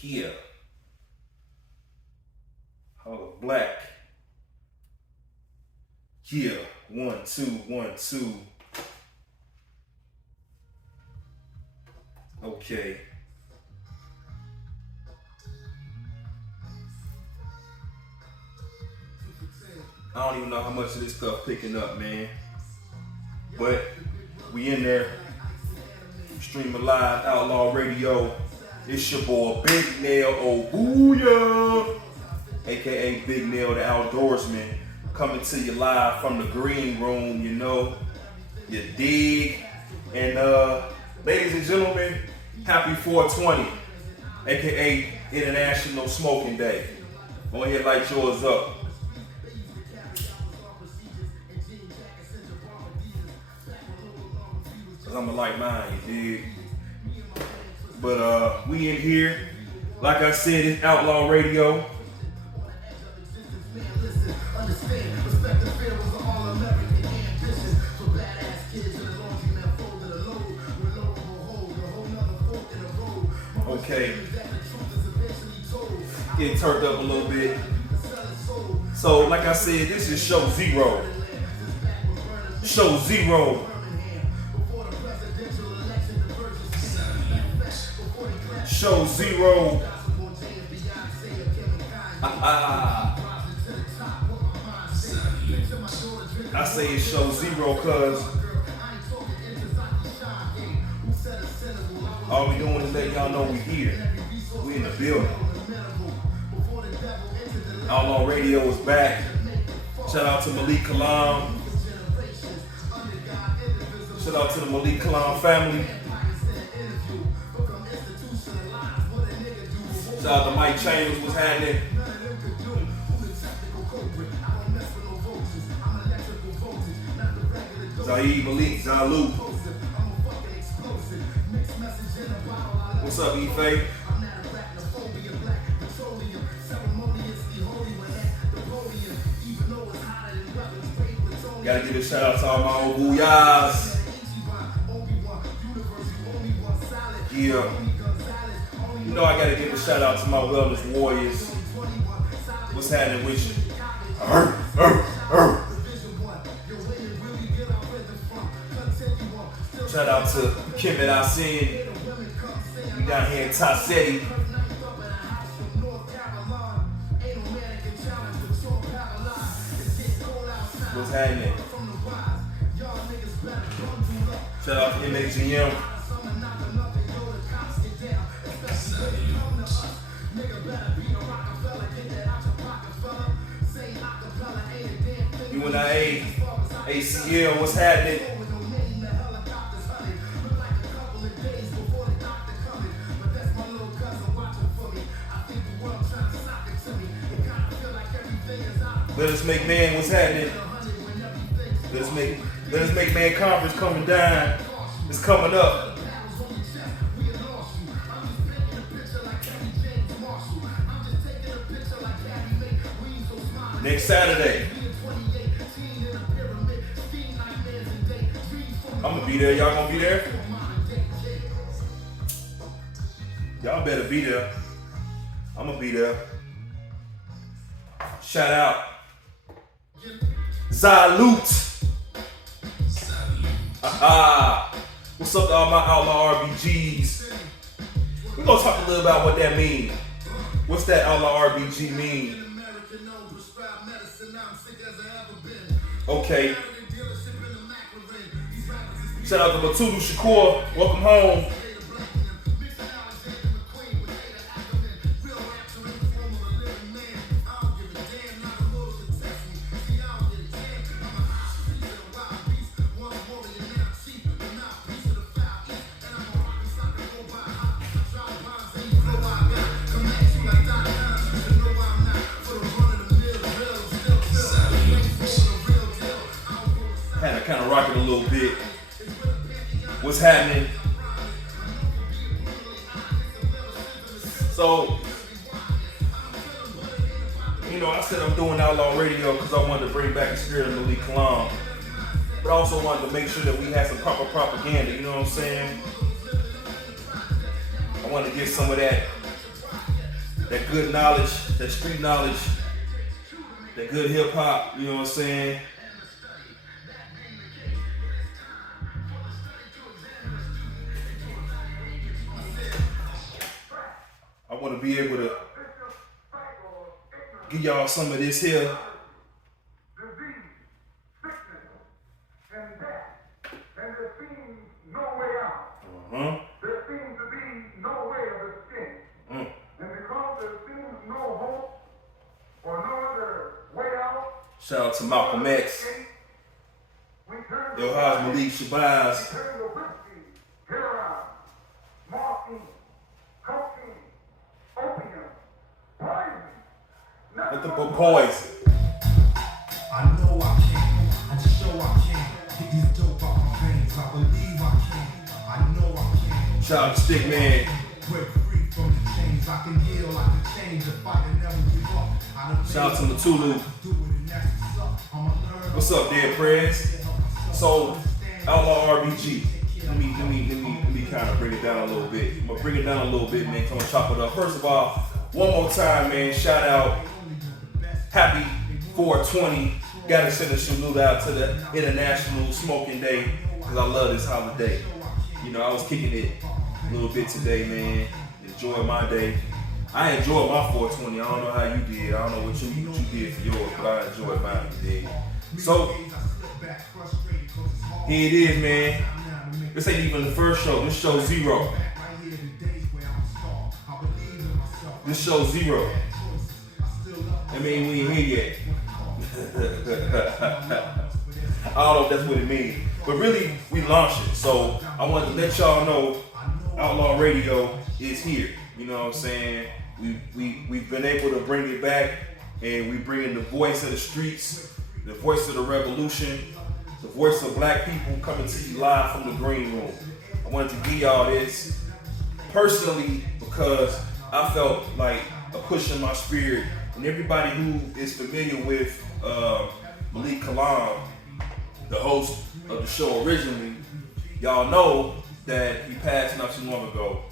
here. Holla black. Yeah, 1, 2, 1, 2. Okay. I don't even know how much of this stuff picking up, man. But we in there. Streaming live, Outlaw Radio. It's your boy Big Nail, oh booyah! AKA Big Nail, the outdoorsman. Coming to you live from the green room, you know. You dig? And ladies and gentlemen, happy 420, AKA International Smokin Day. Go ahead, light yours up. Cause I'ma light mine, you dig? But we in here. Like I said, it's Outlaw Radio. Okay. Getting turned up a little bit. So, like I said, this is show 0. Show 0. Show 0. I say it's show 0 because all we doing is letting y'all know we here. We in the building. Outlaw Radio is back. Shout out to Malik Kalam. Shout out to the Malik Kalam family. Shout out to Mike Chambers, what's happening? Zaid, Malik, Zalu. What's up, Ife? Gotta give a shout out to all my old booyahs. Yeah. You know I gotta give a shout out to my wellness warriors. What's happening with you? Shout out to Kim and Asin. We down here in Tassetti. What's happening? Shout out to MHGM. UNIA, ACL, what's happening? Let us make man, what's happening? Let us make man conference coming down. It's coming up. Next Saturday. I'm gonna be there. Y'all gonna be there? Y'all better be there. I'm gonna be there. Shout out. Salute. What's up to all my Outlaw RBGs? We're gonna talk a little about what that means. What's that Outlaw RBG mean? Okay. Shout out to Matudu Shakur. Welcome home. Had to kind of rock it a little bit. What's happening? So, you know, I said I'm doing Outlaw Radio because I wanted to bring back the spirit of Malik Kalam, but I also wanted to make sure that we had some proper propaganda, you know what I'm saying? I wanted to get some of that that good knowledge, that street knowledge, that good hip hop, you know what I'm saying? I want to be able to give y'all some of this here. There seems to be no way of escape. And because there seems no hope or no other way out. Shout out to Malcolm X. Yo, how's Malik Shabazz? We turn to whiskey, heroin, morphine, cocaine, opium, poison. Let the book poison. I know I can, I'm sure I can. Get these dope out my veins, I believe I can. I know I can. Shout out to Stick Man. Break free from the chains, I can heal, I can change, the fight and never give up. Shout out to Matulu. What's up, Dead Prez? So, Outlaw RBG. Let me kind of bring it down a little bit. I'm gonna bring it down a little bit, man. Come on, chop it up. First of all, one more time, man. Shout out, happy 420. Gotta send a salute out to the International Smokin Day because I love this holiday. You know, I was kicking it a little bit today, man. Enjoying my day. I enjoyed my 420. I don't know how you did. I don't know what you did for yours, but I enjoyed mine today. So, here it is, man. This ain't even the first show. This show 0. This show 0. I mean, we ain't here yet. I don't know if that's what it means. But really, we launched it. So I wanted to let y'all know Outlaw Radio is here. You know what I'm saying? We've been able to bring it back, and we bring in the voice of the streets, the voice of the revolution, the voice of black people coming to you live from the green room. I wanted to give y'all this personally because I felt like a push in my spirit. And everybody who is familiar with Malik Kalam, the host of the show originally, y'all know that he passed not too long ago,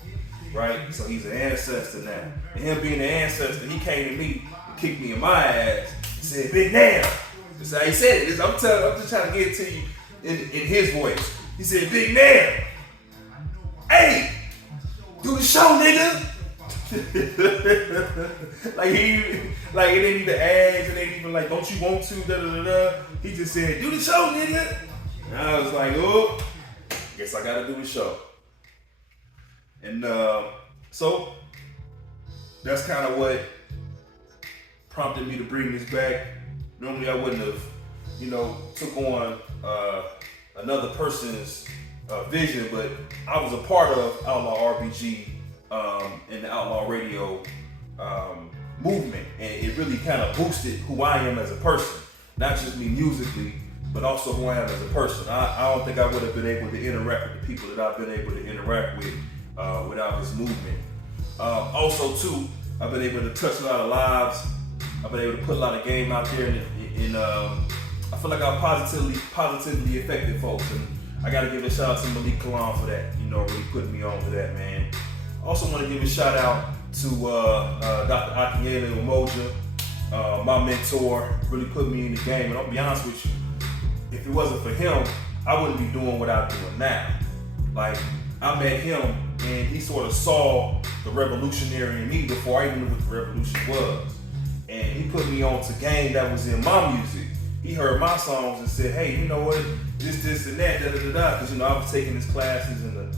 right? So he's an ancestor now. And him being an ancestor, he came to me and kicked me in my ass and said, "Big Nam." That's how he said it. I'm just trying to get it to you in his voice. He said, "Big Nam, hey, do the show, nigga." Like it ain't even ads, it ain't even like, "Don't you want to?" Da da da da. He just said, "Do the show, nigga." And I was like, "Oh, guess I gotta do the show." And so that's kind of what prompted me to bring this back. Normally I wouldn't have, took on another person's vision, but I was a part of Outlaw RBG and the Outlaw Radio movement, and it really kind of boosted who I am as a person, not just me musically, but also who I am as a person. I don't think I would have been able to interact with the people that I've been able to interact with without this movement. Also, too, I've been able to touch a lot of lives. I've been able to put a lot of game out there, and I feel like I've positively affected folks. And I got to give a shout out to Malik Kalam for that. Really putting me on for that, man. I also want to give a shout out to Dr. Accomodation, my mentor, really put me in the game. And I'll be honest with you, if it wasn't for him, I wouldn't be doing what I'm doing now. Like, I met him, and he sort of saw the revolutionary in me before I even knew what the revolution was. And he put me on to game that was in my music. He heard my songs and said, "Hey, you know what? This, and that, da da da da." Because I was taking his classes in the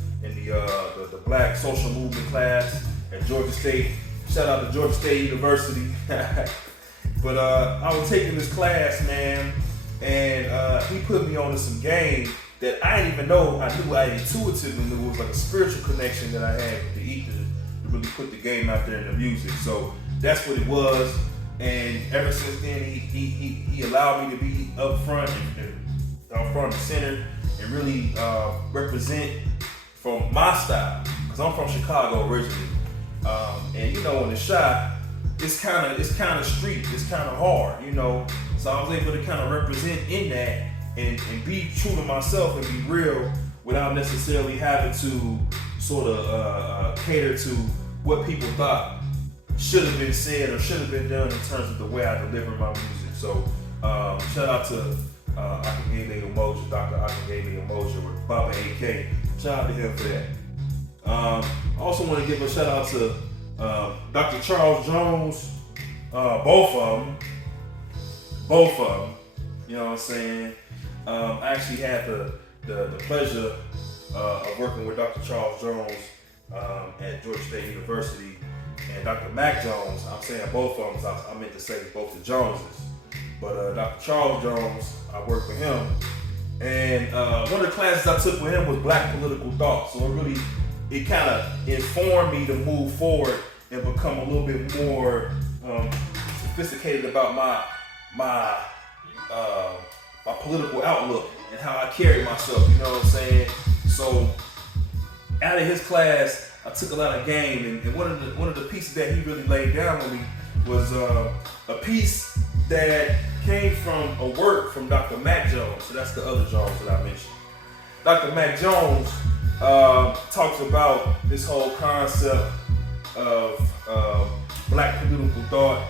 Black Social Movement class at Georgia State. Shout out to Georgia State University. But I was taking this class, man, and he put me on to some game that I didn't even know. I intuitively knew it was like a spiritual connection that I had with the ether to really put the game out there in the music. So that's what it was. And ever since then, he allowed me to be up front and center, and really represent from my style. Cause I'm from Chicago originally, and in the shop, it's kind of street, it's kind of hard, So I was able to kind of represent in that and be true to myself and be real without necessarily having to sort of cater to what people thought should have been said or should have been done in terms of the way I deliver my music. So shout out to Accomodation, Dr. Accomodation, or Baba AK. Shout out to him for that. I also want to give a shout out to Dr. Charles Jones, both of them. You know what I'm saying? I actually had the pleasure of working with Dr. Charles Jones at Georgia State University, and Dr. Mac Jones. I'm saying both of them. I meant to say both the Joneses. But Dr. Charles Jones, I worked with him, and one of the classes I took with him was Black Political Thought. So it kind of informed me to move forward and become a little bit more sophisticated about my political outlook and how I carry myself. You know what I'm saying? So out of his class, I took a lot of game, and one of the pieces that he really laid down with me was a piece that came from a work from Dr. Mac Jones. So that's the other Jones that I mentioned. Dr. Mac Jones talks about this whole concept of Black political thought,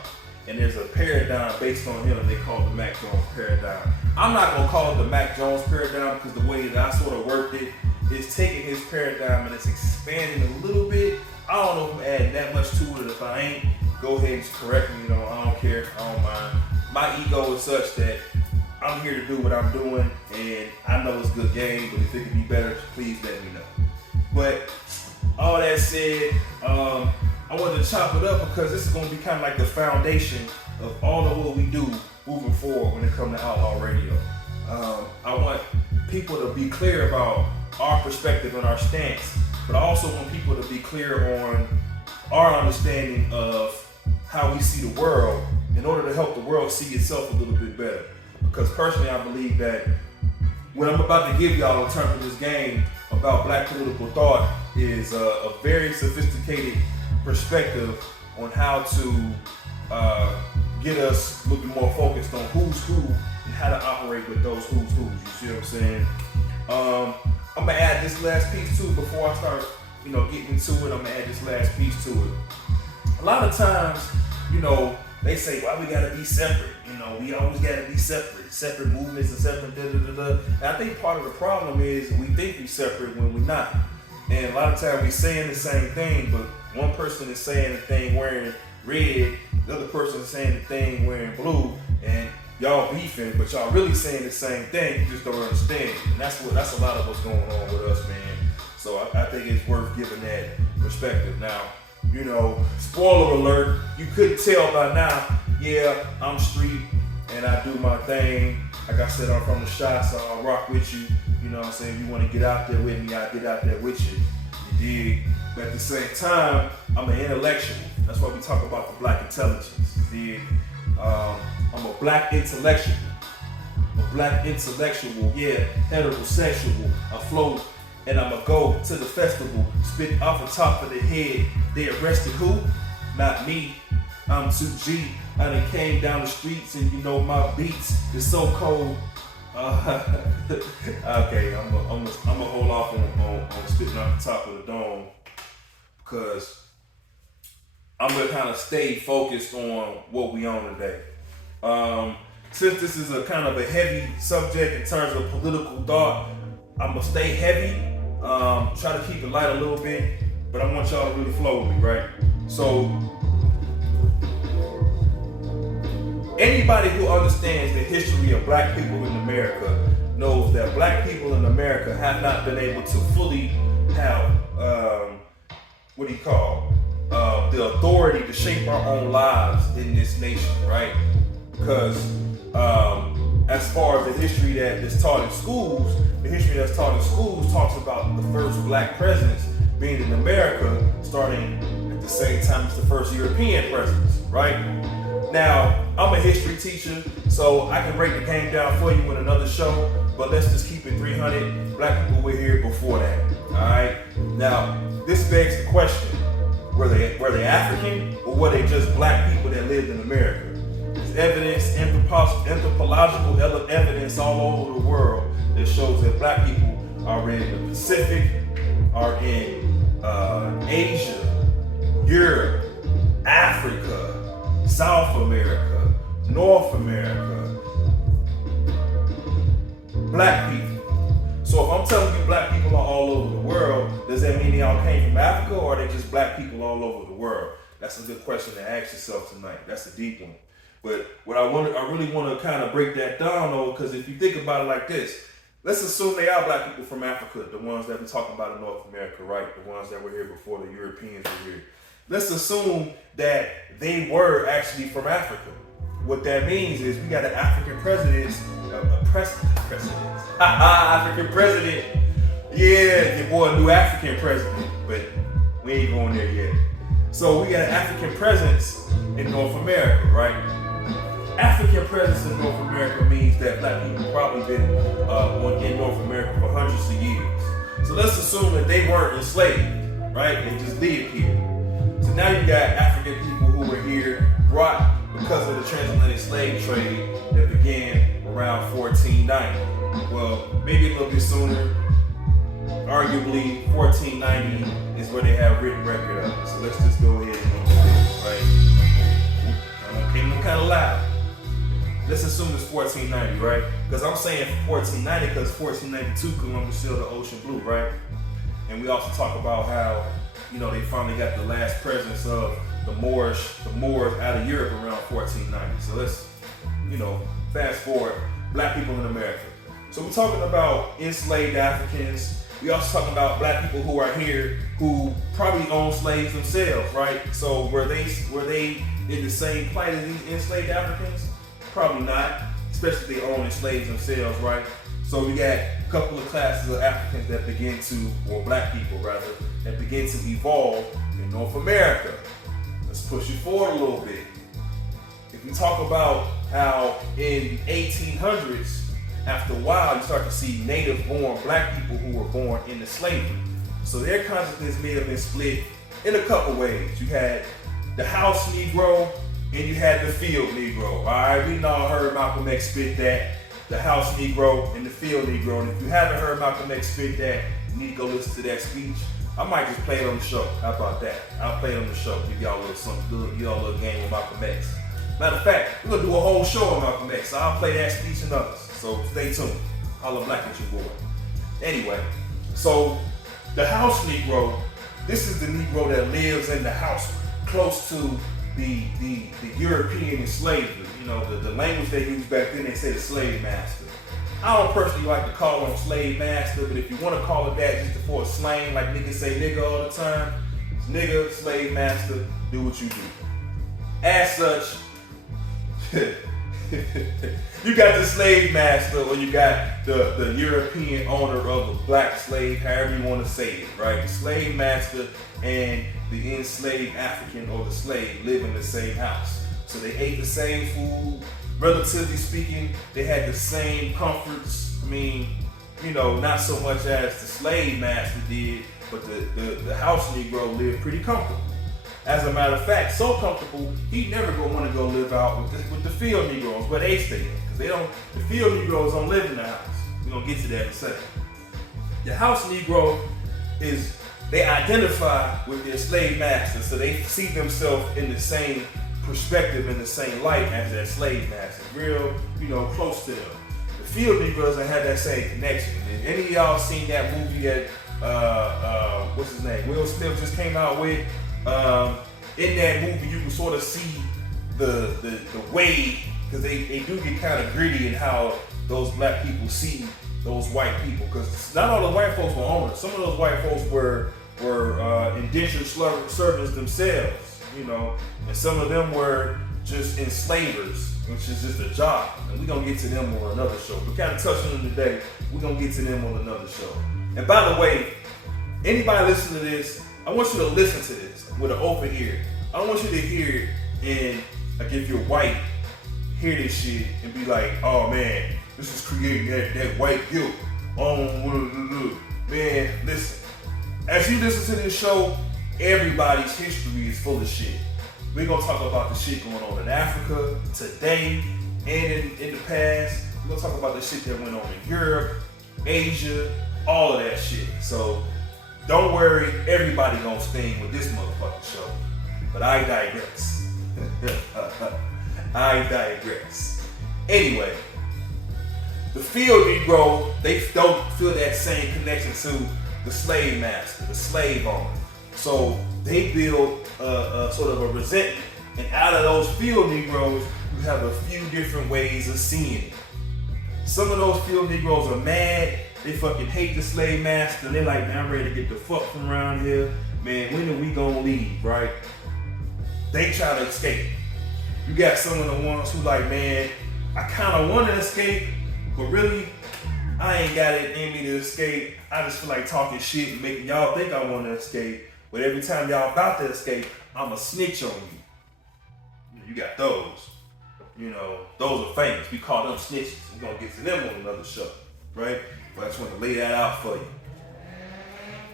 and there's a paradigm based on him they call the Mac Jones paradigm. I'm not gonna call it the Mac Jones paradigm because the way that I sort of worked it is taking his paradigm and it's expanding a little bit. I don't know if I'm adding that much to it. If I ain't, go ahead and correct me. I don't care. I don't mind. My ego is such that I'm here to do what I'm doing, and I know it's good game, but if it could be better, please let me know. But all that said, I wanted to chop it up because this is going to be kind of like the foundation of all of what we do moving forward when it comes to Outlaw Radio. I want people to be clear about our perspective and our stance, but I also want people to be clear on our understanding of how we see the world in order to help the world see itself a little bit better. Because personally, I believe that what I'm about to give y'all in terms of this game about Black political thought is a very sophisticated perspective on how to get us a little bit more focused on who's who and how to operate with those who's who's. You see what I'm saying? I'm gonna add this last piece too before I start, getting into it. I'm gonna add this last piece to it. A lot of times, they say, why we gotta be separate? We always gotta be separate movements and separate da-da-da-da. And I think part of the problem is we think we're separate when we're not. And a lot of times we're saying the same thing, but one person is saying the thing wearing red, the other person is saying the thing wearing blue, and y'all beefing, but y'all really saying the same thing, you just don't understand it. And that's a lot of what's going on with us, man. So I think it's worth giving that perspective. Now, spoiler alert, you couldn't tell by now, yeah, I'm street and I do my thing. Like I said, I'm from the shop, so I'll rock with you. You know what I'm saying? If you want to get out there with me, I'll get out there with you. You dig? But at the same time, I'm an intellectual. That's why we talk about the Black intelligence. You dig? I'm a Black intellectual. Yeah, heterosexual. I float and I'ma go to the festival, spit off the top of the head. They arrested who? Not me. I'm 2G. I done came down the streets and my beats is so cold. Okay, I'm gonna hold off on spitting off the top of the dome because I'm gonna kind of stay focused on what we on today. Since this is a kind of a heavy subject in terms of political thought, I'm gonna stay heavy. Try to keep it light a little bit, but I want y'all to really flow with me, right? So, anybody who understands the history of Black people in America knows that Black people in America have not been able to fully have, the authority to shape our own lives in this nation, right? Because as far as the history that is taught in schools, talks about the first Black presidents being in America starting at the same time as the first European presidents, right? Now, I'm a history teacher, so I can break the game down for you in another show, but let's just keep it 300. Black people were here before that, all right? Now, this begs the question, were they African, or were they just Black people that lived in America? There's evidence, anthropological evidence all over the world that shows that Black people are in the Pacific, are in Asia, Europe, Africa, South America, North America, black people. So if I'm telling you black people are all over the world, does that mean they all came from Africa, or are they just black people all over the world? That's a good question to ask yourself tonight. That's a deep one. But what I really want to kind of break that down though, because if you think about it like this, let's assume they are black people from Africa, the ones that we're talking about in North America, right? The ones that were here before the Europeans were here. Let's assume that they were actually from Africa. What that means is we got an African president, African president. Yeah, your boy, new African president, but we ain't going there yet. So we got an African presence in North America, right? African presence in North America means that black people probably been in North America for hundreds of years. So let's assume that they weren't enslaved, right? They just lived here. So now you got African people who were here, brought because of the transatlantic slave trade that began around 1490. Well, maybe a little bit sooner. Arguably, 1490 is where they have written record of it. So let's just go ahead and go with it, right? Came kind of loud. Let's assume it's 1490, right? Because I'm saying 1490 because 1492 Columbus sailed the ocean blue, right? And we also talk about how, they finally got the last presence of the Moors out of Europe around 1490. So let's, fast forward, black people in America. So we're talking about enslaved Africans. We also talking about black people who are here who probably own slaves themselves, right? So were they in the same plight as these enslaved Africans? Probably not, especially if they own slaves themselves, right? So we got a couple of classes of Africans that begin to, or black people rather, that begin to evolve in North America. Let's push it forward a little bit. If we talk about how in 1800s, after a while, you start to see native-born black people who were born into slavery. So their consciousness may have been split in a couple ways. You had the house Negro and you had the field Negro. All right, we all heard Malcolm X spit that. The house Negro and the field Negro. And if you haven't heard Malcolm X spit that, you need to go listen to that speech. I might just play it on the show. How about that? I'll play it on the show. Give y'all a little something good. Give y'all a little game with Malcolm X. Matter of fact, we're gonna do a whole show on Malcolm X. So I'll play that speech and others. So stay tuned. Holla black at your boy. Anyway, so the house Negro, this is the Negro that lives in the house close to the European slavery. The language they used back then, they said slave master. I don't personally like to call them slave master, but if you want to call it that just for a slang, like niggas say nigga all the time, it's nigga, slave master, do what you do. As such, you got the slave master, or you got the European owner of a black slave, however you want to say it, right? The slave master and the enslaved African or the slave live in the same house. So they ate the same food, relatively speaking, they had the same comforts. I mean, not so much as the slave master did, but the house Negro lived pretty comfortable. As a matter of fact, so comfortable, he never gonna want to go live out with the field Negroes where they stay at. Because the field Negroes don't live in the house. We're gonna get to that in a second. The house Negro they identify with their slave master, so they see themselves in the same perspective, in the same light as their slave master. Real, close to them. The field Negroes don't have that same connection. And any of y'all seen that movie that, what's his name? Will Smith just came out with? In that movie, you can sort of see the way, because they do get kind of gritty in how those black people see those white people. Because not all the white folks were owners. Some of those white folks were indentured servants themselves, and some of them were just enslavers, which is just a job. And we're gonna get to them on another show. We're kind of touching on them today. We're gonna get to them on another show. And by the way, anybody listening to this, I want you to listen to this with an open ear. I don't want you to hear it and, like, if you're white, hear this shit and be like, oh man, this is creating that white guilt. Oh, man, listen. As you listen to this show, everybody's history is full of shit. We're gonna talk about the shit going on in Africa today and in the past. We're gonna talk about the shit that went on in Europe, Asia, all of that shit. So don't worry, everybody gonna sting with this motherfucking show. But I digress. I digress. Anyway, the field Negro, they don't feel that same connection to the slave master, the slave owner. So they build sort of a resentment. And out of those field Negroes, you have a few different ways of seeing it. Some of those field Negroes are mad. They fucking hate the slave master. They're like, man, I'm ready to get the fuck from around here. Man, when are we gonna leave, right? They try to escape. You got some of the ones who like, man, I kind of want to escape, but really, I ain't got it in me to escape. I just feel like talking shit and making y'all think I want to escape. But every time y'all about to escape, I'm a snitch on you. You got those. You know, those are famous. We call them snitches. We're going to get to them on another show, right? But I just want to lay that out for you.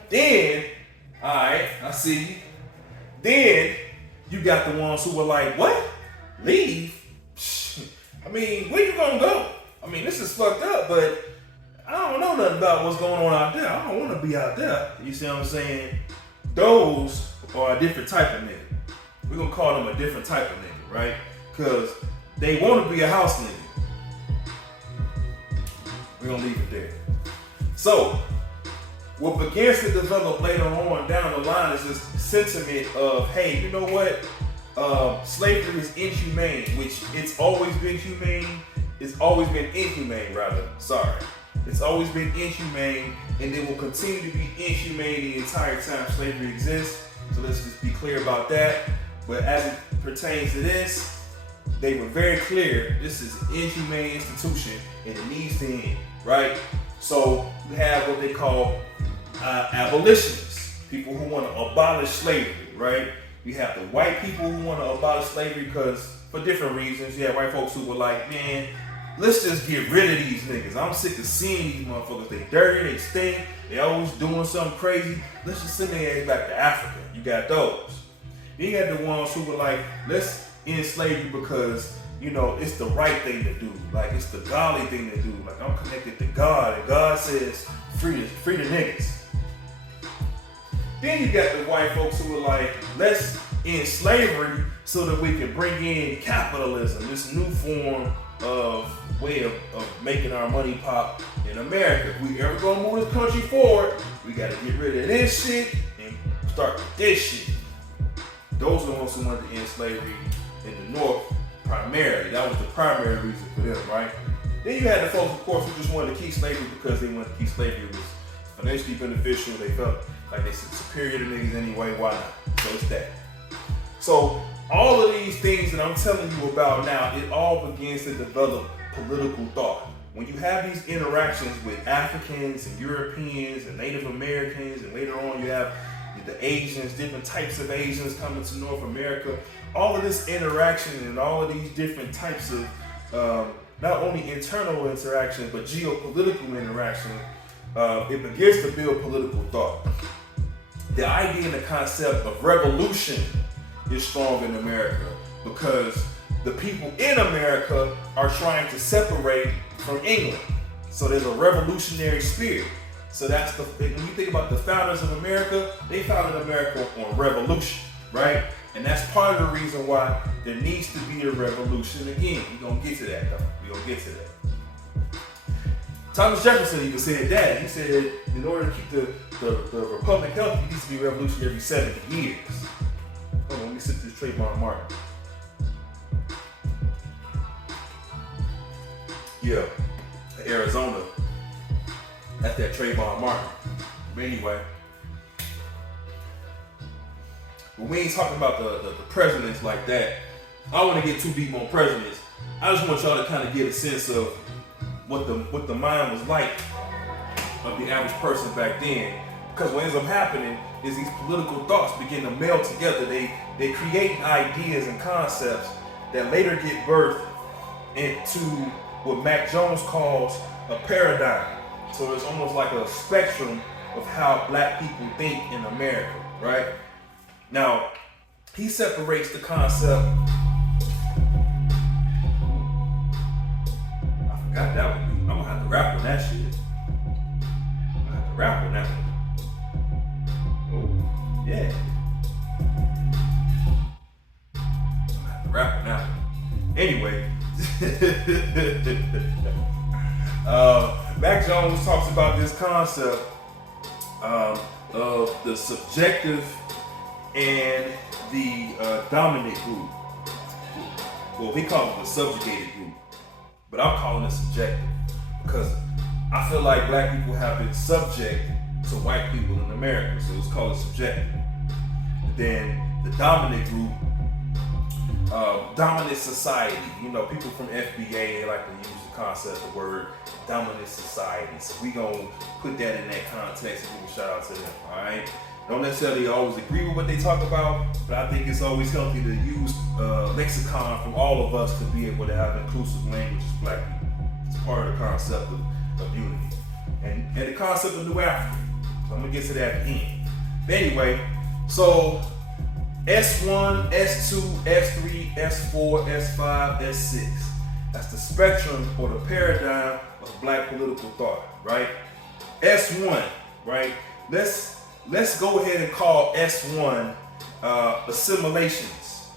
Then, all right, I see you. Then, you got the ones who were like, what? Leave? I mean, where you gonna go? I mean, this is fucked up, but I don't know nothing about what's going on out there. I don't want to be out there. You see what I'm saying? Those are a different type of nigga. We're gonna call them a different type of nigga, right? Because they want to be a house nigga. We're gonna leave it there. So, what begins to develop later on down the line is this sentiment of, hey, you know what? Slavery is inhumane, which it's always been humane. It's always been inhumane, rather. Sorry. It's always been inhumane, and it will continue to be inhumane the entire time slavery exists. So let's just be clear about that. But as it pertains to this, they were very clear. This is an inhumane institution, and it needs to end, right? So we have what they call abolitionists, people who want to abolish slavery, right? We have the white people who want to abolish slavery because, for different reasons, you have white folks who were like, man, let's just get rid of these niggas. I'm sick of seeing these motherfuckers. They dirty, they stink, they always doing something crazy. Let's just send their ass back to Africa. You got those. Then you got the ones who were like, let's end slavery because, you know, it's the right thing to do. Like, it's the godly thing to do. Like, I'm connected to God, and God says, free the niggas. Then you got the white folks who were like, let's end slavery so that we can bring in capitalism, this new form of way of making our money pop in America. If we ever gonna move this country forward, we gotta get rid of this shit and start with this shit. Those are the ones who wanted to end slavery in the North primarily. That was the primary reason for them, right? Then you had the folks, of course, who just wanted to keep slavery because they wanted to keep slavery. It was financially beneficial. They felt like they said superior to niggas anyway. Why not? So it's that. So all of these things that I'm telling you about now, it all begins to develop political thought. When you have these interactions with Africans and Europeans and Native Americans, and later on you have the Asians, different types of Asians coming to North America, all of this interaction and all of these different types of not only internal interaction, but geopolitical interaction, it begins to build political thought. The idea and the concept of revolution is strong in America because the people in America are trying to separate from England. So there's a revolutionary spirit. So that's when you think about the founders of America, they founded America on revolution, right? And that's part of the reason why there needs to be a revolution again. We're gonna get to that though. We're gonna get to that. Thomas Jefferson even said that. He said in order to keep the republic healthy, it needs to be a revolution every 70 years. Hold on, let me sit this Trayvon Martin. Yeah, Arizona. That's that Trayvon Martin. But anyway, but we ain't talking about the presidents like that. I don't want to get too deep on presidents. I just want y'all to kind of get a sense of what the mind was like of the average person back then. Because what ends up happening is these political thoughts begin to meld together. They create ideas and concepts that later get birthed into what Mac Jones calls a paradigm. So it's almost like a spectrum of how black people think in America, right? Now, he separates the concept. I forgot that one. I'm gonna have to rap on that shit. I'm gonna have to rap on that one. Oh, yeah. I'm gonna have Anyway, Mac Jones talks about this concept of the subjective and the dominant group. Well, we call it the subjugated group, but I'm calling it subjective because I feel like black people have been subject to white people in America, so it's called subjective. Then the dominant group, dominant society. You know, people from FBA, they like to use the concept, the word dominant society. So we gonna put that in that context and give a shout out to them. All right. Don't necessarily always agree with what they talk about, but I think it's always healthy to use lexicon from all of us to be able to have inclusive language as black people. It's part of the concept of unity and the concept of New Africa. So I'm gonna get to that at the end. But anyway, so S1, S2, S3, S4, S5, S6. That's the spectrum or the paradigm of black political thought, right? S1, right? Let's go ahead and call S1 assimilations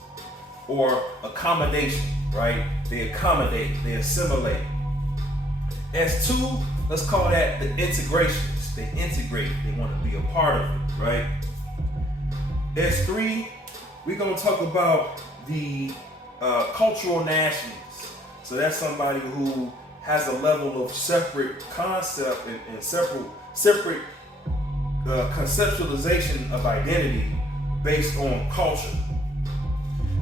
or accommodation, right? They accommodate, they assimilate. S2, let's call that the integrationists. They integrate, they want to be a part of it, right? S3, we're going to talk about the cultural nationalists. So that's somebody who has a level of separate concept and separate conceptualization of identity based on culture.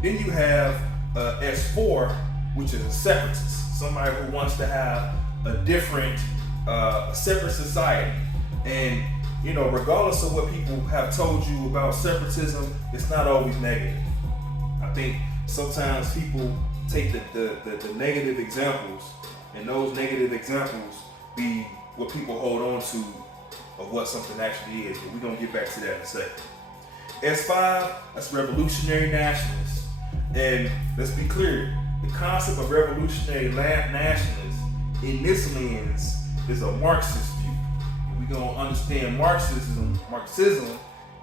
Then you have S4, which is a separatist, somebody who wants to have a different, separate society. And you know, regardless of what people have told you about separatism, it's not always negative. I think sometimes people take the negative examples, and those negative examples be what people hold on to of what something actually is. But we're gonna get back to that in a second. S5, that's revolutionary nationalists. And let's be clear, the concept of revolutionary nationalists in this lens is a Marxist view. We're gonna understand Marxism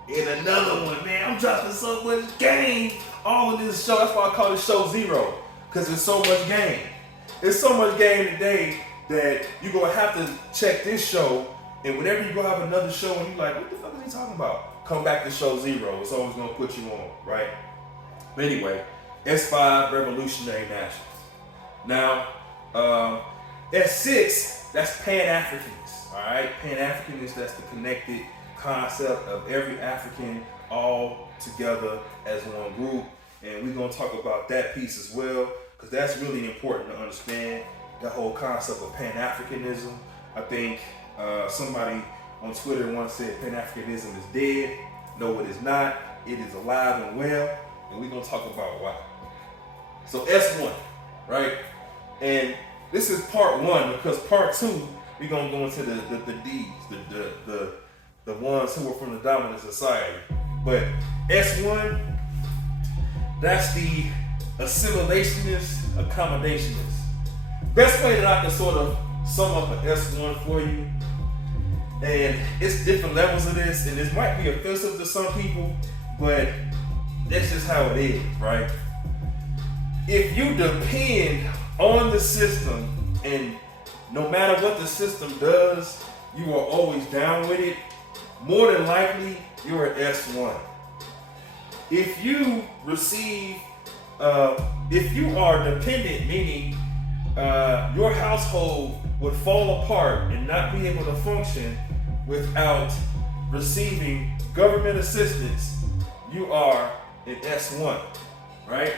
in another one. Man, I'm dropping so much game all of this show. That's why I call it show zero, because there's so much game. There's so much game today that you're gonna have to check this show, and whenever you go have another show and you're like, what the fuck is he talking about? Come back to show zero. It's always gonna put you on, right? But anyway, S5, revolutionary nationalists. Now, S6, that's Pan-Africanists, all right? Pan-Africanists, that's the connected concept of every African all together as one group. And we're gonna talk about that piece as well, because that's really important to understand the whole concept of Pan-Africanism. I think somebody on Twitter once said Pan-Africanism is dead. No, it is not. It is alive and well, and we're gonna talk about why. So S1, right? And this is part one, because part two, we're gonna go into the D's, the ones who are from the dominant society. But S1, that's the Assimilationist, Accommodationist. Best way that I can sort of sum up an S1 for you, and it's different levels of this, and this might be offensive to some people, but that's just how it is, right? If you depend on the system, and no matter what the system does, you are always down with it, more than likely, you're an S1. If you receive, if you are dependent, meaning your household would fall apart and not be able to function without receiving government assistance, you are an S1, right?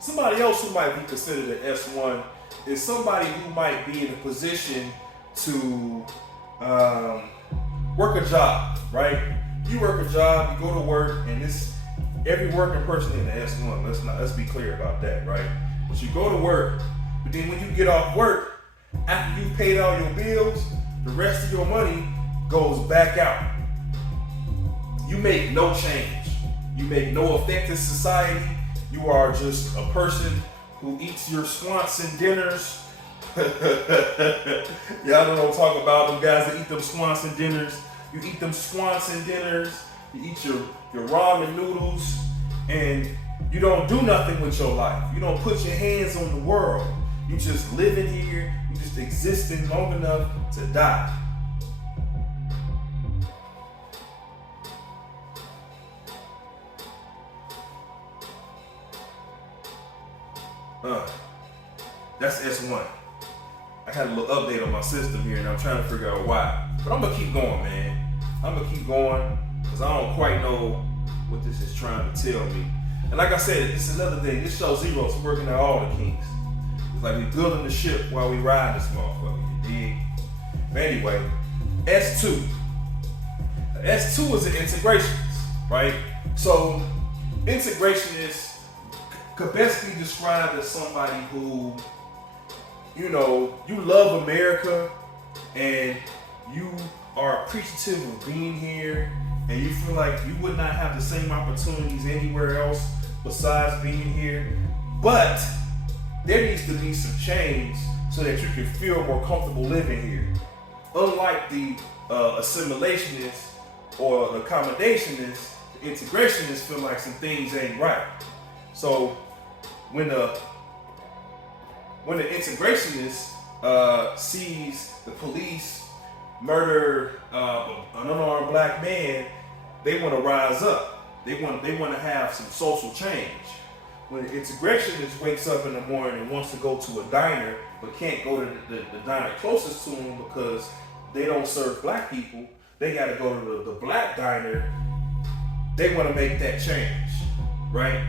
Somebody else who might be considered an S1 is somebody who might be in a position to work a job, right? You work a job, you go to work, and this every working person in the S1. Let's be clear about that, right? But you go to work, but then when you get off work, after you've paid all your bills, the rest of your money goes back out. You make no change. You make no effect in society. You are just a person who eats your Swanson dinners. Y'all don't talk about them guys that eat them Swanson dinners. You eat them Swanson dinners. You eat your ramen noodles, and You don't do nothing with your life. You don't put your hands on the world. You just living here. You just existing long enough to die. That's S1. I had a little update on my system here and I'm trying to figure out why. But I'm gonna keep going, man. I'm gonna keep going because I don't quite know what this is trying to tell me. And like I said, this is another thing. This show Zero's working out all the kinks. It's like we building the ship while we ride this motherfucker, you dig? But anyway, S2. S2 is an integrationist, right? So, integrationist could best be described as somebody who, you know, you love America and you are appreciative of being here and you feel like you would not have the same opportunities anywhere else besides being here. But there needs to be some change so that you can feel more comfortable living here. Unlike the Assimilationist or the Accommodationist, the Integrationists feel like some things ain't right. So when the Integrationist sees the police murder an unarmed black man, they want to rise up. They want to have some social change. When the Integrationist wakes up in the morning and wants to go to a diner but can't go to the diner closest to him because they don't serve black people, they got to go to the black diner. They want to make that change, right?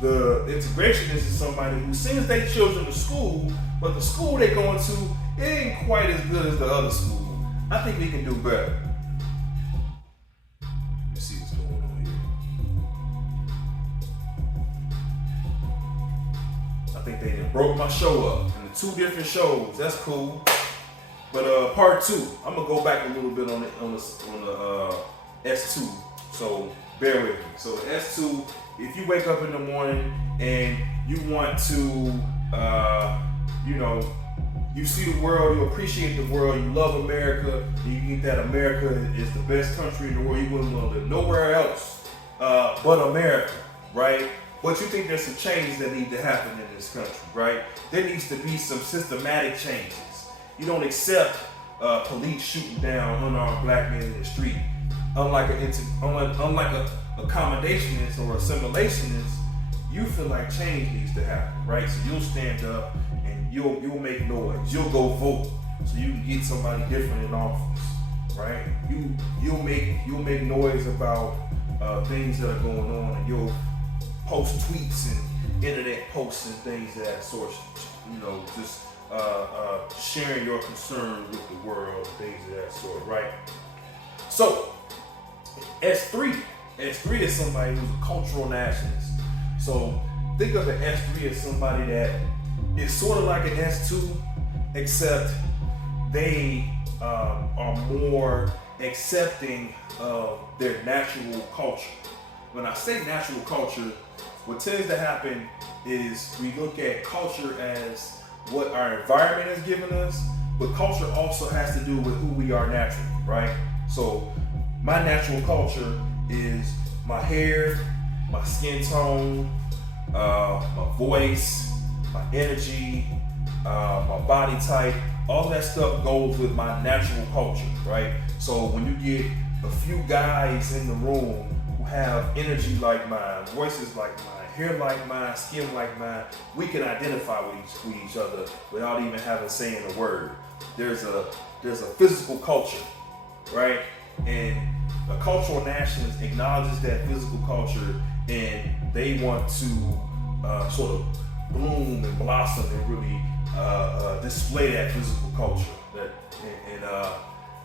The Integrationist is somebody who sends their children to school, but the school they're going to, it ain't quite as good as the other school. I think we can do better. Let's see what's going on here. I think they done broke my show up into 2 different shows. That's cool. But part 2, I'm gonna go back a little bit on the S2. So bear with me. So the S2, if you wake up in the morning and you want to, you see the world, you appreciate the world, you love America, and you think that America is the best country in the world, you wouldn't want to live nowhere else but America, right? But you think there's some changes that need to happen in this country, right? There needs to be some systematic changes. You don't accept police shooting down unarmed black men in the street. Unlike a accommodationist or assimilationist, you feel like change needs to happen, right? So you'll stand up and you'll make noise. You'll go vote so you can get somebody different in office, right? You'll make noise about things that are going on, and you'll post tweets and internet posts and things of that sort. You know, just sharing your concern with the world, things of that sort, right? So S3 is somebody who's a cultural nationalist. So think of an S3 as somebody that is sort of like an S2, except they are more accepting of their natural culture. When I say natural culture, what tends to happen is we look at culture as what our environment has given us, but culture also has to do with who we are naturally, right? So my natural culture is my hair, my skin tone, my voice, my energy, my body type. All that stuff goes with my natural culture, right? So when you get a few guys in the room who have energy like mine, voices like mine, hair like mine, skin like mine, we can identify with each other without even having saying a word. There's a physical culture, right? And a cultural nationalist acknowledges that physical culture, and they want to sort of bloom and blossom and really display that physical culture.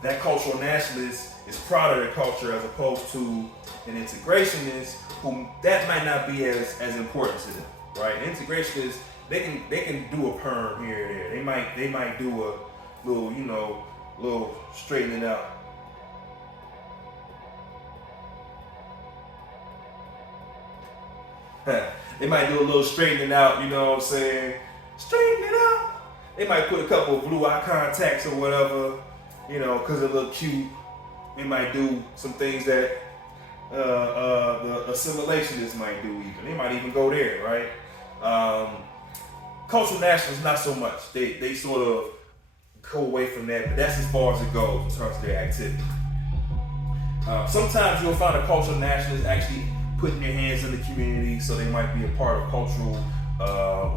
That cultural nationalist is proud of their culture, as opposed to an integrationist whom that might not be as important to them, right? Integrationists, they can do a perm here and there. They might do a little straightening out. They might do a little straightening out, you know what I'm saying? Straighten it out. They might put a couple of blue eye contacts or whatever, you know, because they look cute. They might do some things that the Assimilationists might do even. They might even go there, right? Cultural nationalists, not so much. They sort of go away from that, but that's as far as it goes in terms of their activity. Sometimes you'll find a cultural nationalist actually putting their hands in the community, so they might be a part of cultural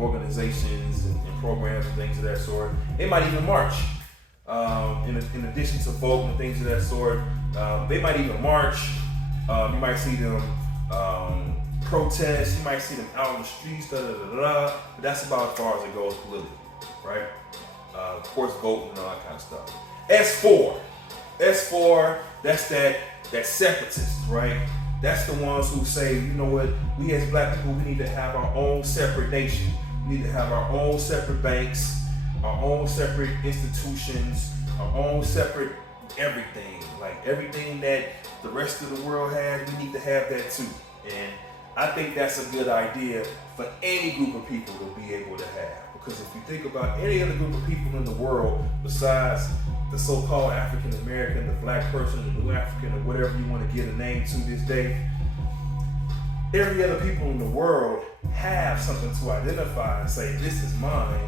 organizations and programs and things of that sort. They might even march. In addition to vote and things of that sort, they might even march. You might see them protest. You might see them out in the streets. But that's about as far as it goes politically, right? Of course, voting and all that kind of stuff. S4, that's that separatist, right? That's the ones who say, you know what, we as black people, we need to have our own separate nation. We need to have our own separate banks, our own separate institutions, our own separate everything. Like everything that the rest of the world has, we need to have that too. And I think that's a good idea for any group of people to be able to have. Because if you think about any other group of people in the world besides the so-called African American, the black person, the new African, or whatever you want to give a name to this day, every other people in the world have something to identify and say, this is mine,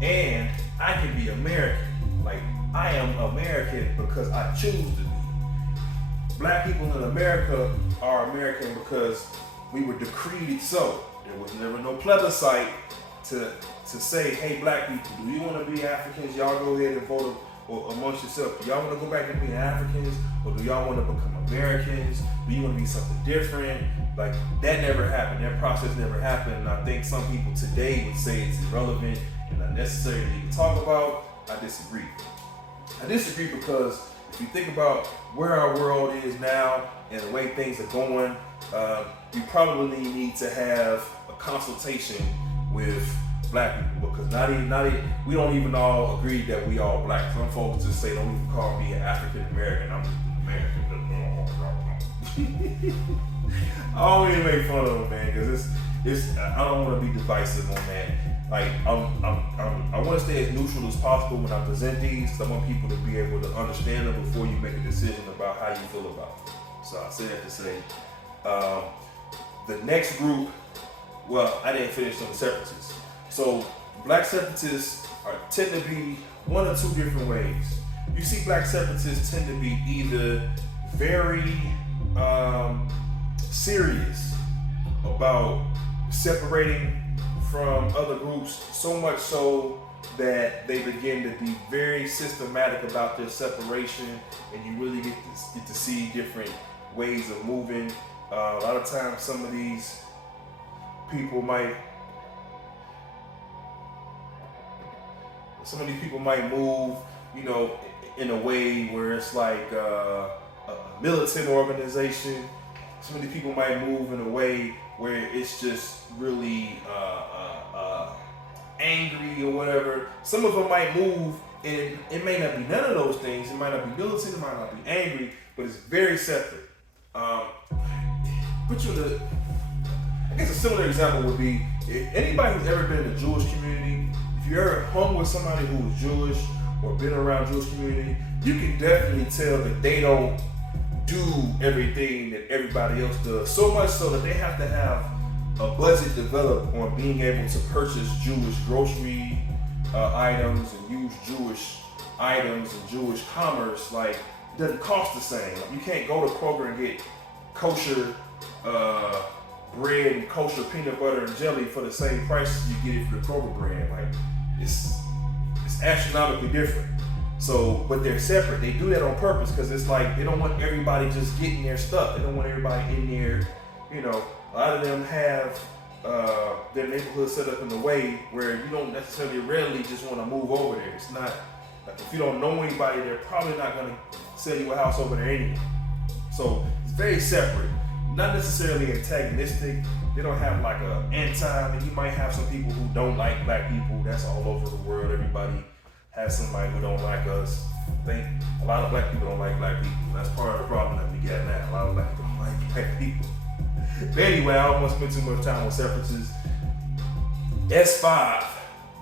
and I can be American. Like, I am American because I choose to be. Black people in America are American because we were decreed so. There was never no plebiscite to say, hey, black people, do you want to be Africans? Y'all go ahead and vote amongst yourself. Do y'all want to go back and be Africans, or do y'all want to become Americans? Do you want to be something different? Like, that never happened. That process never happened. And I think some people today would say it's irrelevant and unnecessary to even talk about. I disagree. I disagree because if you think about where our world is now and the way things are going, you probably need to have a consultation with black people, because we don't even all agree that we all black. Some folks just say, don't even call me an African American, I'm just American. I don't even make fun of them, man, because it's I don't want to be divisive on that. Like, I want to stay as neutral as possible when I present these. I want people to be able to understand them before you make a decision about how you feel about it. So I say that to say, the next group, well, I didn't finish on the separatists. So black separatists tend to be one or two different ways. You see black separatists tend to be either very serious about separating from other groups, so much so that they begin to be very systematic about their separation, and you really get to see different ways of moving. A lot of times some of these people might move, you know, in a way where it's like a militant organization. Some of these people might move in a way where it's just really angry or whatever. Some of them might move, and it may not be none of those things. It might not be militant, it might not be angry, but it's very separate. Put you in the, I guess a similar example would be, anybody who's ever been in the Jewish community, if you ever hung with somebody who was Jewish or been around Jewish community, you can definitely tell that they don't do everything that everybody else does. So much so that they have to have a budget developed on being able to purchase Jewish grocery items and use Jewish items and Jewish commerce. Like, it doesn't cost the same. Like, you can't go to Kroger and get kosher bread and kosher peanut butter and jelly for the same price as you get it for the Kroger brand. Like, it's astronomically different. So, but they're separate. They do that on purpose because it's like they don't want everybody just getting their stuff. They don't want everybody in there. You know, a lot of them have their neighborhood set up in a way where you don't necessarily rarely just want to move over there. It's not like, if you don't know anybody, they're probably not going to sell you a house over there anyway. So it's very separate. Not necessarily antagonistic. They don't have like a anti. I mean, you might have some people who don't like black people. That's all over the world. Everybody has somebody who don't like us. I think a lot of black people don't like black people. That's part of the problem that we got now. A lot of black people don't like black people. But anyway, I don't want to spend too much time on separatists. S5,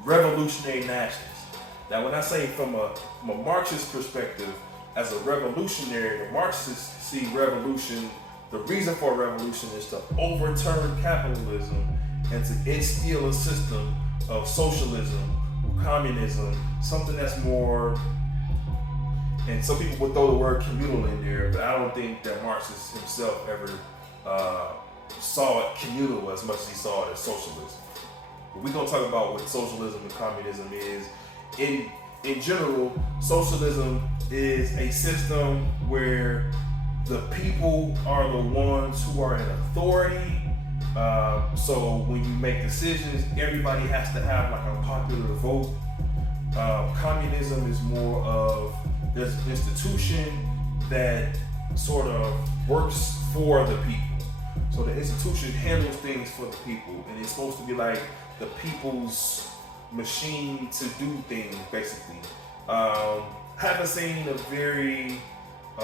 revolutionary nationalists. Now, when I say from a Marxist perspective, as a revolutionary, the Marxists see revolution The reason for a revolution is to overturn capitalism and to instill a system of socialism, communism, something that's more, and some people would throw the word communal in there, but I don't think that Marxist himself ever saw it communal as much as he saw it as socialism. But we're gonna talk about what socialism and communism is. In general, socialism is a system where the people are the ones who are in authority. So when you make decisions, everybody has to have like a popular vote. Communism is more of, there's an institution that sort of works for the people. So the institution handles things for the people, and it's supposed to be like the people's machine to do things, basically. Haven't seen a very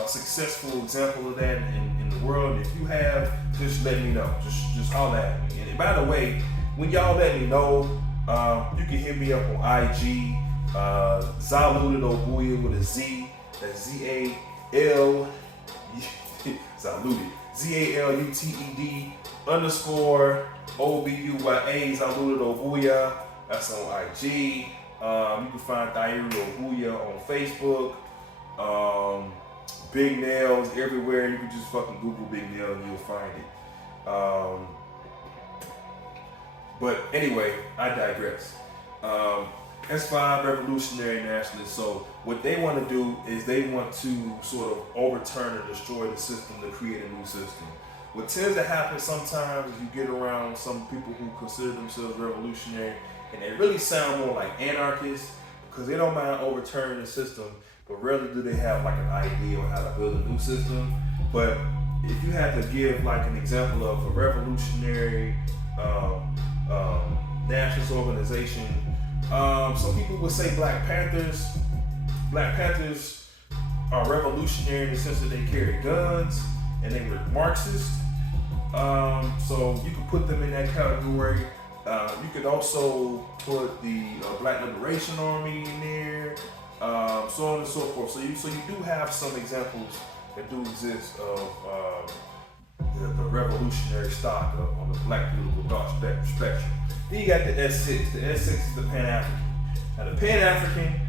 successful example of that in the world. If you have, just let me know. Just holler at me. And by the way, when y'all let me know, you can hit me up on IG, Zaluded Obuya with a Z. That's Z-A-L, Zaluded, Z-A-L-U-T-E-D _OBUYA, Zaluded Obuya. That's on IG. You can find Thairu Obuya on Facebook. Big Nails everywhere. You can just fucking Google Big Nail and you'll find it. But anyway, I digress. S5 Revolutionary Nationalists. So what they want to do is they want to sort of overturn or destroy the system to create a new system. What tends to happen sometimes is you get around some people who consider themselves revolutionary and they really sound more like anarchists because they don't mind overturning the system, but rarely do they have like an idea on how to build a new system. But if you had to give like an example of a revolutionary nationalist organization, some people would say Black Panthers. Black Panthers are revolutionary in the sense that they carry guns and they were Marxist. So you could put them in that category. You could also put the Black Liberation Army in there, so on and so forth. So you do have some examples that do exist of the revolutionary stock on the Black political dark spectrum. Then you got the S6. The S6 is the Pan-African. Now the Pan-African,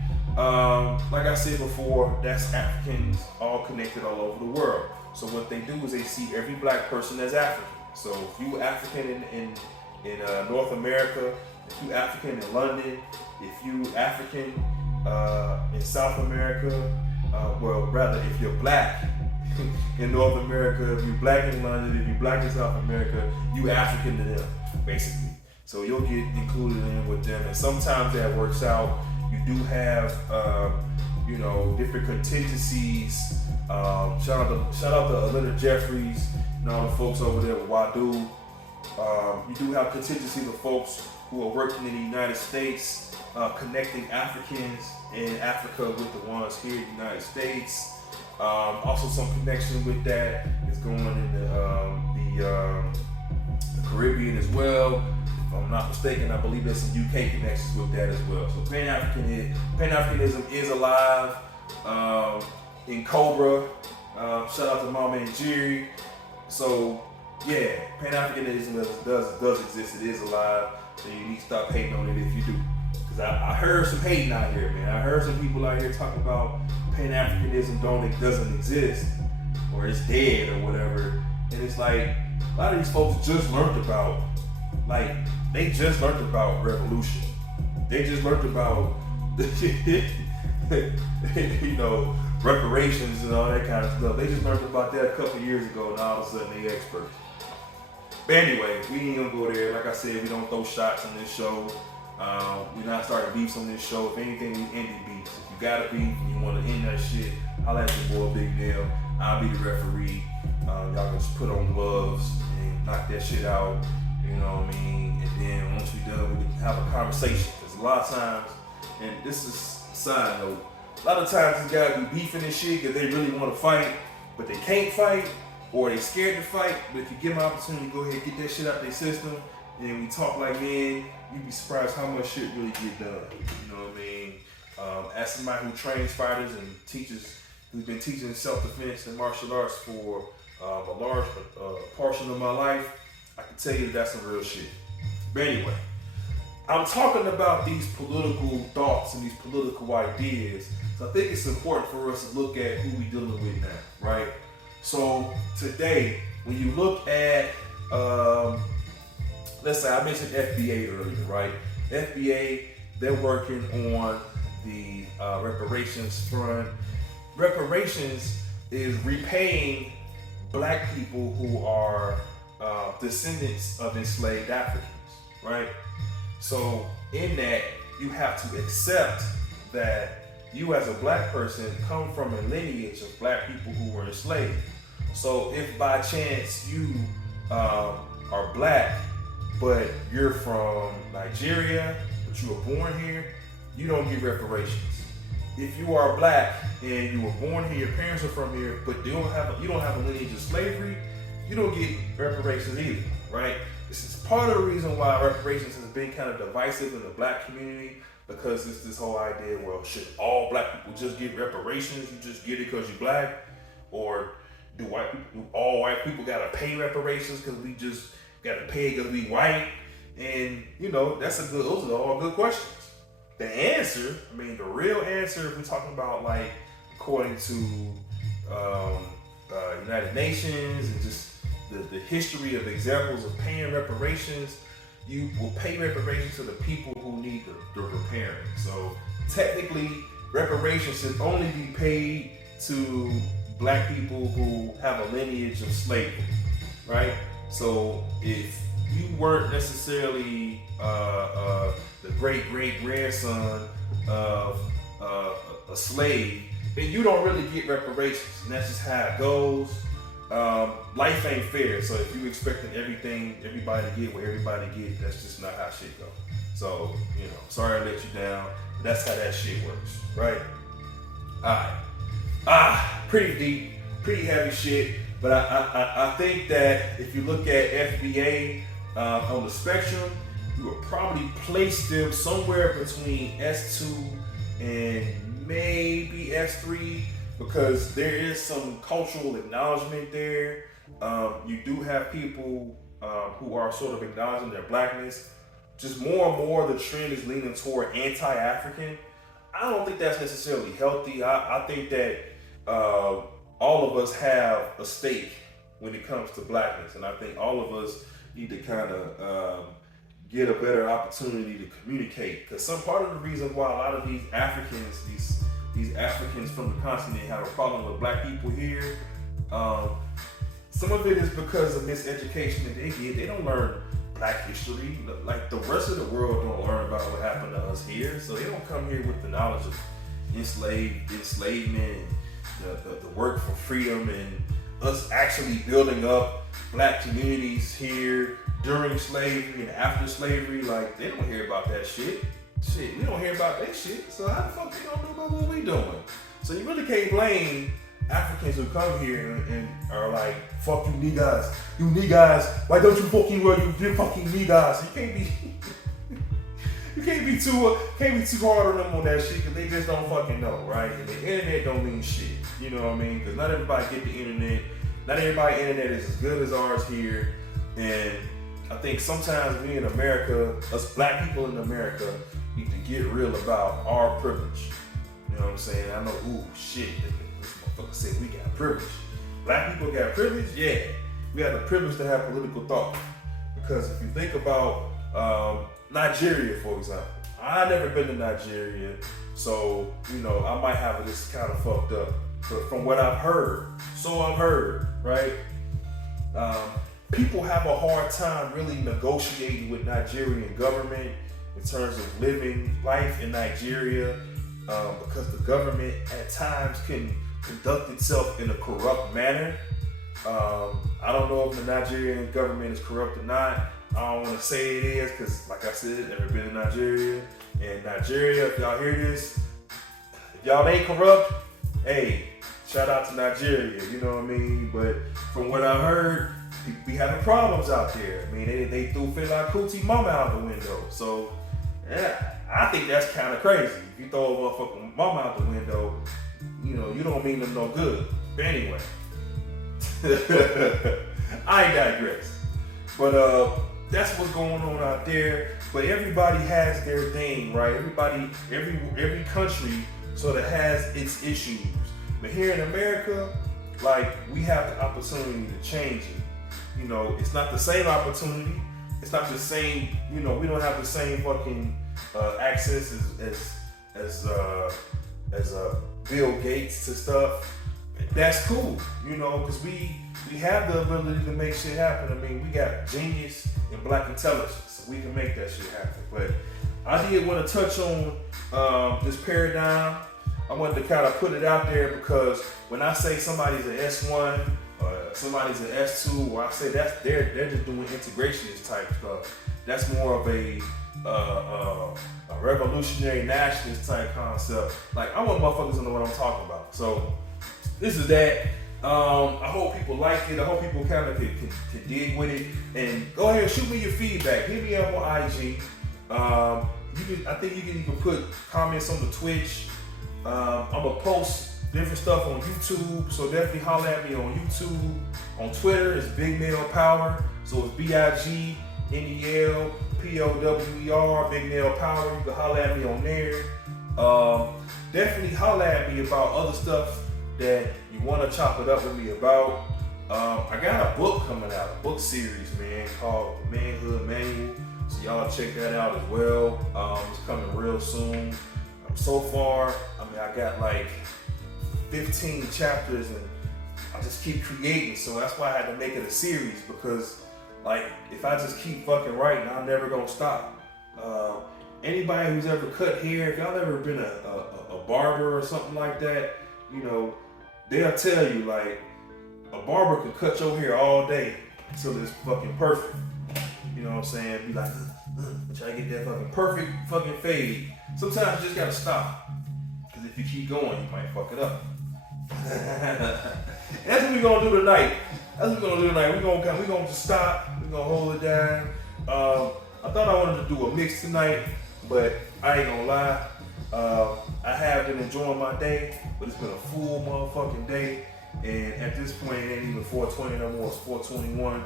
like I said before, that's Africans all connected all over the world. So what they do is they see every black person as African. So if you African in North America, if you African in London, if you African in South America, well rather if you're black in North America, if you're black in London, if you're black in South America, you African to them, basically. So you'll get included in with them, and sometimes that works out. You do have different contingencies. Shout out to Leonard Jeffries and all the folks over there with Wadu. You do have contingencies of folks who are working in the United States, connecting Africans in Africa with the ones here in the United States. Also some connection with that is going in the Caribbean as well. If I'm not mistaken, I believe there's some UK connections with that as well. So Pan-Africanism is alive. In Cobra, shout out to my man Jerry. So yeah, Pan-Africanism does exist. It is alive. So you need to stop hating on it if you do. Because I heard some hating out here, man. I heard some people out here talking about Pan-Africanism doesn't exist, or it's dead or whatever. And it's like, a lot of these folks just learned about, revolution. They just learned about, reparations and all that kind of stuff. They just learned about that a couple years ago, and all of a sudden they experts. But anyway, we ain't gonna go there. Like I said, we don't throw shots on this show. We're not starting beefs on this show. If anything, we ended beefs. If you got a beef and you want to end that shit, holla at your boy Big Nail. I'll be the referee. Y'all can just put on gloves and knock that shit out. You know what I mean? And then once we done, we can have a conversation. Because a lot of times, and this is a side note, a lot of times these guys be beefing and shit because they really want to fight, but they can't fight, or they scared to fight. But if you give them an opportunity to go ahead and get that shit out their system, and then we talk like men, you'd be surprised how much shit really get done. You know what I mean? As somebody who trains fighters and teaches, who's been teaching self-defense and martial arts for a large portion of my life, I can tell you that's some real shit. But anyway, I'm talking about these political thoughts and these political ideas. So I think it's important for us to look at who we dealing with now, right? So today, when you look at, let's say I mentioned FBA earlier, right? FBA, they're working on the reparations front. Reparations is repaying black people who are descendants of enslaved Africans, right? So in that, you have to accept that you as a black person come from a lineage of black people who were enslaved. So if by chance you are black, but you're from Nigeria, but you were born here, you don't get reparations. If you are black and you were born here, your parents are from here, but you don't have a lineage of slavery, you don't get reparations either, right? This is part of the reason why reparations has been kind of divisive in the black community, because it's this whole idea, well, should all black people just get reparations? You just get it because you're black? Or do all white people gotta pay reparations because we just gotta pay because we white? And those are all good questions. The answer, the real answer, if we're talking about like according to United Nations and just the history of examples of paying reparations, you will pay reparations to the people who need the repairing. So technically, reparations should only be paid to black people who have a lineage of slavery, right? So if you weren't necessarily the great-great-grandson of a slave, then you don't really get reparations, and that's just how it goes. Life ain't fair, so if you expecting everybody to get what everybody get, that's just not how shit goes. So, sorry I let you down, but that's how that shit works, right? Alright. Pretty deep, pretty heavy shit, but I think that if you look at FBA on the spectrum, you would probably place them somewhere between S2 and maybe S3, because there is some cultural acknowledgement there. You do have people who are sort of acknowledging their blackness. Just more and more, the trend is leaning toward anti-African. I don't think that's necessarily healthy. I think that all of us have a stake when it comes to blackness, and I think all of us need to kind of get a better opportunity to communicate. Because some part of the reason why a lot of these Africans, these Africans from the continent have a problem with black people here, some of it is because of miseducation that they get. They don't learn black history. Like the rest of the world don't learn about what happened to us here. So they don't come here with the knowledge of enslavement, the work for freedom, and us actually building up black communities here during slavery and after slavery. Like, they don't hear about that shit. We don't hear about that shit. So how the fuck they gonna know about what we doing? So you really can't blame Africans who come here and are like, fuck you niggas. You niggas, why don't you fucking wear you fucking niggas? You can't be too hard on them on that shit, because they just don't fucking know, right? And the internet don't mean shit. You know what I mean? Because not everybody get the internet. Not everybody's internet is as good as ours here. And I think sometimes we in America, us black people in America, need to get real about our privilege. You know what I'm saying? I know, ooh, shit, this motherfucker said we got privilege. Black people got privilege? Yeah. We have the privilege to have political thought. Because if you think about Nigeria, for example, I've never been to Nigeria, so, I might have this kind of fucked up. But from what I've heard, right? People have a hard time really negotiating with Nigerian government in terms of living life in Nigeria, because the government at times can conduct itself in a corrupt manner. I don't know if the Nigerian government is corrupt or not. I don't want to say it is, because like I said, I've never been to Nigeria. And Nigeria, if y'all hear this, if y'all ain't corrupt, hey, shout out to Nigeria, you know what I mean? But from what I heard, people be having problems out there. I mean, they threw Fela Kuti mama out the window. So, yeah, I think that's kind of crazy. If you throw a motherfucking mama out the window, you don't mean them no good. But anyway, I digress. But that's what's going on out there. But everybody has their thing, right? Every country sort of has its issues. But here in America, like, we have the opportunity to change it. You know, it's not the same opportunity. It's not the same, you know, we don't have the same fucking access as Bill Gates to stuff. That's cool, you know, because we have the ability to make shit happen. I mean, we got genius and black intelligence, so we can make that shit happen. But I did want to touch on this paradigm. I wanted to kind of put it out there because when I say somebody's an S1, somebody's an S2, or I say they're just doing integrationist type stuff. That's more of a revolutionary nationalist type concept. Like, I want motherfuckers to know what I'm talking about. So this is that. I hope people like it. I hope people kind of can dig with it. And go ahead and shoot me your feedback. Hit me up on IG. I think you can even put comments on the Twitch. I'm gonna post different stuff on YouTube, so definitely holler at me on YouTube. On Twitter, it's Big Nail Power, so it's BIGNELPOWER, Big Nail Power. You can holler at me on there. Definitely holler at me about other stuff that you want to chop it up with me about. I got a book coming out, a book series, man, called The Manhood Manual. So y'all check that out as well. It's coming real soon. So far, I mean, I got like 15 chapters and I just keep creating. So that's why I had to make it a series, because like, if I just keep fucking writing, I'm never gonna stop. Anybody who's ever cut hair, if y'all ever been a barber or something like that, you know, they'll tell you, like, a barber can cut your hair all day until it's fucking perfect. You know what I'm saying? Be like, try to get that fucking perfect fucking fade. Sometimes you just gotta stop, because if you keep going, you might fuck it up. That's what we're gonna do tonight. We're gonna just stop. We're gonna hold it down. I thought I wanted to do a mix tonight, but I ain't gonna lie. I have been enjoying my day, but it's been a full motherfucking day. And at this point, it ain't even 4:20 no more, it's 4:21.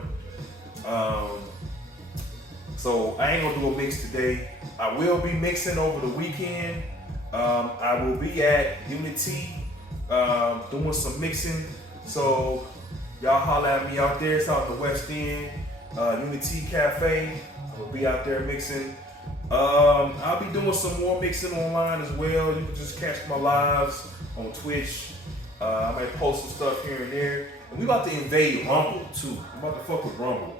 So I ain't gonna do a mix today. I will be mixing over the weekend. I will be at Unity doing some mixing. So y'all holler at me out there. It's out the West End, Unity Cafe. I will be out there mixing. I'll be doing some more mixing online as well. You can just catch my lives on Twitch. I might post some stuff here and there. And we about to invade Rumble too. I'm about to fuck with Rumble.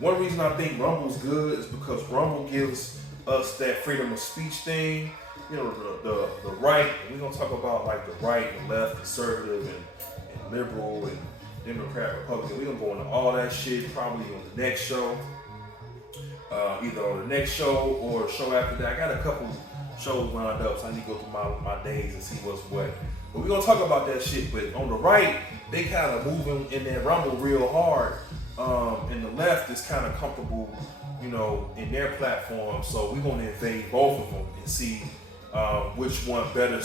One reason I think Rumble's good is because Rumble gives us that freedom of speech thing. You know, the right, and we're gonna talk about like the right and left, conservative and liberal and Democrat, Republican. We're gonna go into all that shit probably on the next show. Either on the next show or a show after that. I got a couple shows lined up, so I need to go through my days and see what's what. But we're gonna talk about that shit. But on the right, they kind of moving in that Rumble real hard. And the left is kind of comfortable, you know, in their platform. So we're gonna invade both of them and see which one better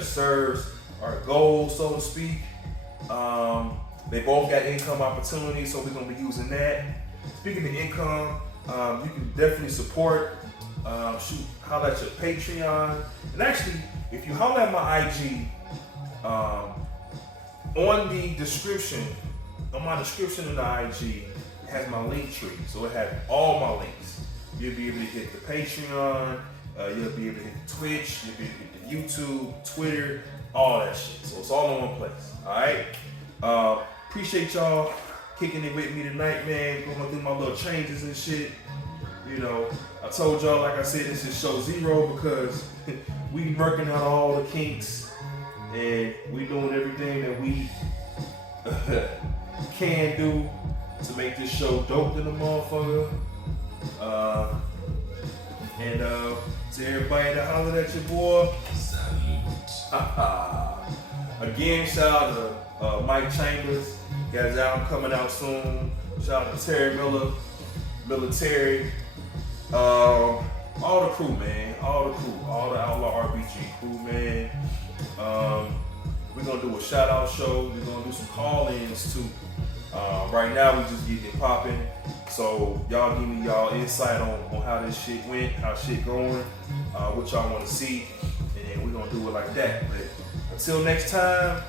serves our goals, so to speak. They both got income opportunities, so we're gonna be using that. Speaking of income, you can definitely support. Holler at your Patreon. And actually, if you holler at my IG, on the description, on my description in the IG, it has my link tree. So it has all my links. You'll be able to hit the Patreon, you'll be able to hit the Twitch, you'll be able to hit the YouTube, Twitter, all that shit. So it's all in one place. Alright? Appreciate y'all kicking it with me tonight, man. Going through my little changes and shit. You know, I told y'all, like I said, this is show 0 because we working out all the kinks and we doing everything that we can do to make this show dope to the motherfucker. And to everybody that hollered at your boy, again, shout out to Mike Chambers. Got his album coming out soon. Shout out to Terry Miller, Military. All the crew, man. All the crew. All the Outlaw RBG crew, man. We're gonna do a shout out show. We're gonna do some call-ins too. Right now we just getting it popping. So y'all give me y'all insight on how this shit went, how shit going, what y'all want to see, and then we're gonna do it like that. But until next time,